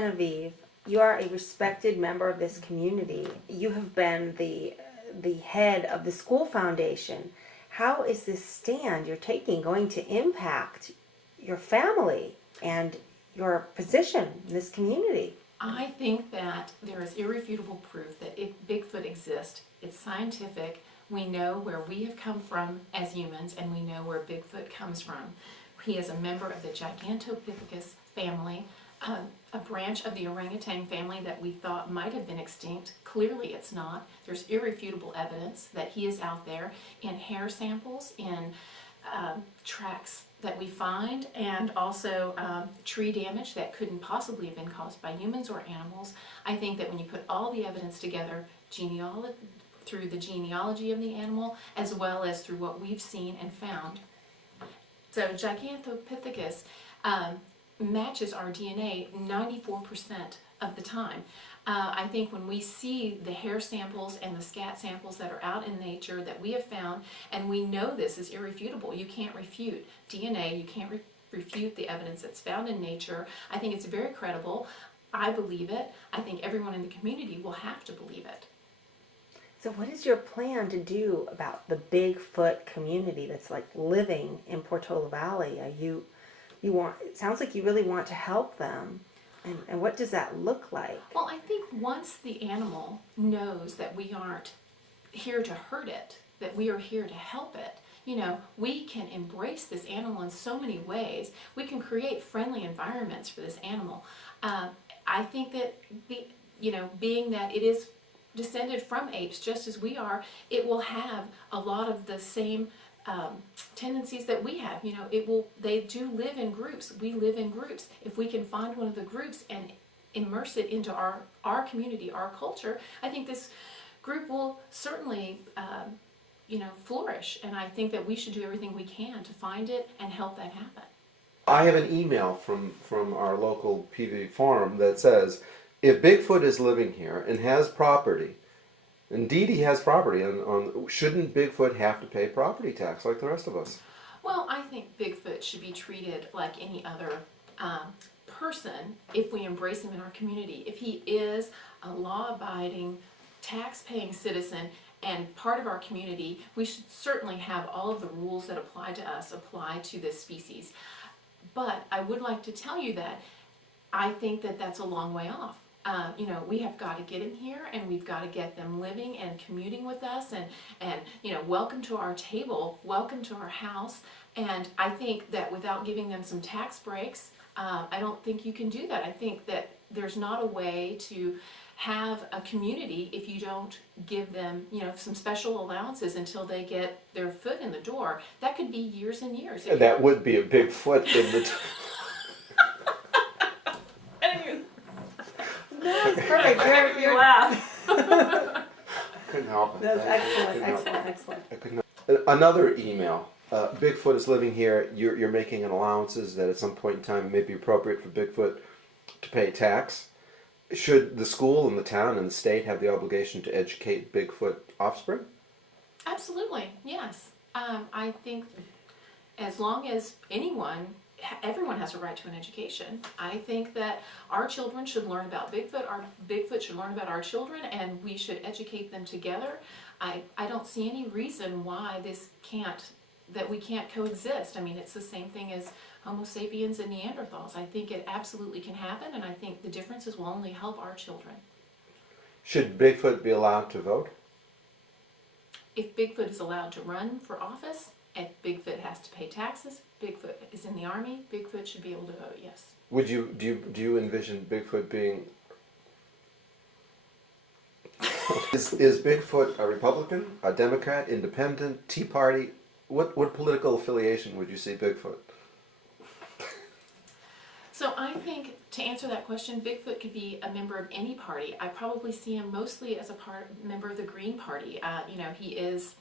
Genevieve, you are a respected member of this community. You have been the head of the school foundation. How is this stand you're taking going to impact your family and your position in this community? I think that there is irrefutable proof that if Bigfoot exists, it's scientific. We know where we have come from as humans, and we know where Bigfoot comes from. He is a member of the Gigantopithecus family, a branch of the orangutan family that we thought might have been extinct. Clearly it's not. There's irrefutable evidence that he is out there in hair samples, in tracks that we find, and also tree damage that couldn't possibly have been caused by humans or animals. I think that when you put all the evidence together, through the genealogy of the animal, as well as through what we've seen and found. So Gigantopithecus matches our DNA 94% of the time. I think when we see the hair samples and the scat samples that are out in nature that we have found, and we know this is irrefutable, you can't refute DNA, you can't refute the evidence that's found in nature. I think it's very credible. I believe it. I think everyone in the community will have to believe it. So what is your plan to do about the Bigfoot community that's like living in Portola Valley? It sounds like you really want to help them. And what does that look like? Well, I think once the animal knows that we aren't here to hurt it, that we are here to help it, we can embrace this animal in so many ways. We can create friendly environments for this animal. I think that being that it is descended from apes just as we are, it will have a lot of the same tendencies that we have. They do live in groups. We live in groups. If we can find one of the groups and immerse it into our community, our culture, I think this group will certainly flourish. And I think that we should do everything we can to find it and help that happen. I have an email from our local PV farm that says, if Bigfoot is living here and has property, indeed he has property, shouldn't Bigfoot have to pay property tax like the rest of us? Well, I think Bigfoot should be treated like any other person if we embrace him in our community. If he is a law-abiding, tax-paying citizen and part of our community, we should certainly have all of the rules that apply to us apply to this species. But I would like to tell you that I think that that's a long way off. We have got to get them here, and we've got to get them living and commuting with us, and welcome to our table, welcome to our house. And I think that without giving them some tax breaks, I don't think you can do that. I think that there's not a way to have a community if you don't give them, some special allowances until they get their foot in the door. That could be years and years. That would be a big foot in the... Perfect. You laugh. Couldn't help it. That's excellent. Another email. Bigfoot is living here. You're making an allowances that at some point in time it may be appropriate for Bigfoot to pay tax. Should the school and the town and the state have the obligation to educate Bigfoot offspring? Absolutely, yes. I think as long as everyone has a right to an education. I think that our children should learn about Bigfoot, our Bigfoot should learn about our children, and we should educate them together. I don't see any reason why that we can't coexist. I mean, it's the same thing as Homo sapiens and Neanderthals. I think it absolutely can happen, and I think the differences will only help our children. Should Bigfoot be allowed to vote? If Bigfoot is allowed to run for office, if Bigfoot has to pay taxes, Bigfoot is in the Army, Bigfoot should be able to vote, yes. Do you envision Bigfoot being... Is Bigfoot a Republican, a Democrat, Independent, Tea Party? What political affiliation would you see Bigfoot? So I think, to answer that question, Bigfoot could be a member of any party. I probably see him mostly as a member of the Green Party. He is,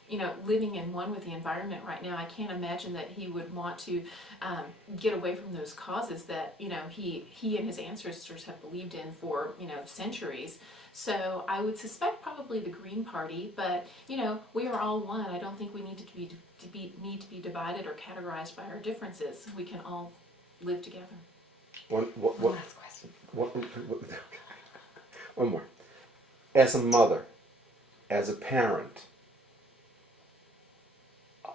living in one with the environment right now. I can't imagine that he would want to get away from those causes that, he and his ancestors have believed in for, centuries. So I would suspect probably the Green Party, but, we are all one. I don't think we need to be divided or categorized by our differences. We can all live together. Last question. One more. As a mother, as a parent,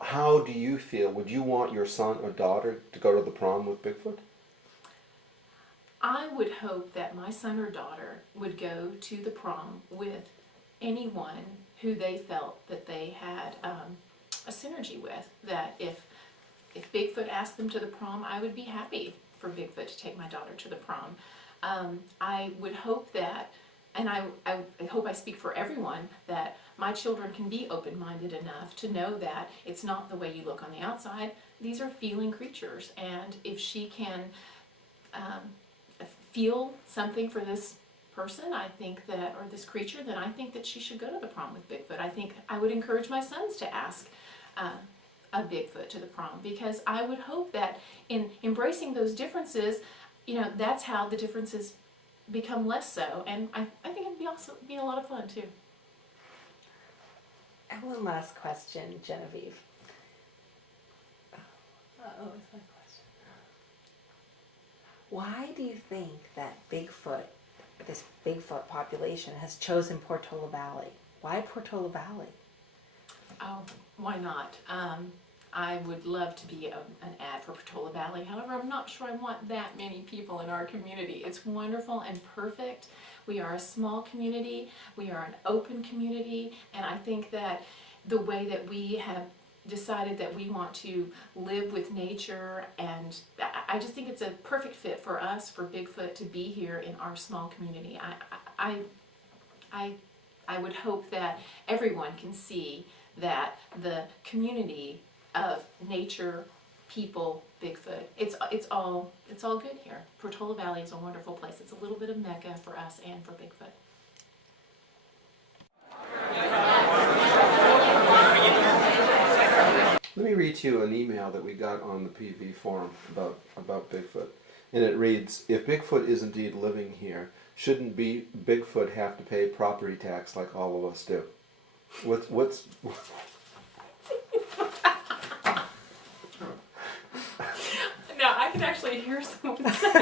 how do you feel? Would you want your son or daughter to go to the prom with Bigfoot? I would hope that my son or daughter would go to the prom with anyone who they felt that they had a synergy with. That if Bigfoot asked them to the prom, I would be happy for Bigfoot to take my daughter to the prom. I would hope that, and I hope I speak for everyone, that my children can be open-minded enough to know that it's not the way you look on the outside. These are feeling creatures, and if she can feel something for this person, I think that, or this creature, then I think that she should go to the prom with Bigfoot. I think I would encourage my sons to ask a Bigfoot to the prom, because I would hope that in embracing those differences, that's how the differences become less so, and I think it'd be a lot of fun too. And one last question, Genevieve. Oh, it's my question. Why do you think that this Bigfoot population has chosen Portola Valley? Why Portola Valley? Oh, why not? I would love to be an ad for Portola Valley. However, I'm not sure I want that many people in our community. It's wonderful and perfect. We are a small community. We are an open community. And I think that the way that we have decided that we want to live with nature, and I just think it's a perfect fit for us, for Bigfoot to be here in our small community. I would hope that everyone can see that the community of nature, people, Bigfoot, it's all good here. Portola Valley is a wonderful place. It's a little bit of Mecca for us and for Bigfoot. Let me read to you an email that we got on the PV forum about Bigfoot. And it reads, if Bigfoot is indeed living here, shouldn't Bigfoot have to pay property tax like all of us do? What's Now, I can actually hear someone say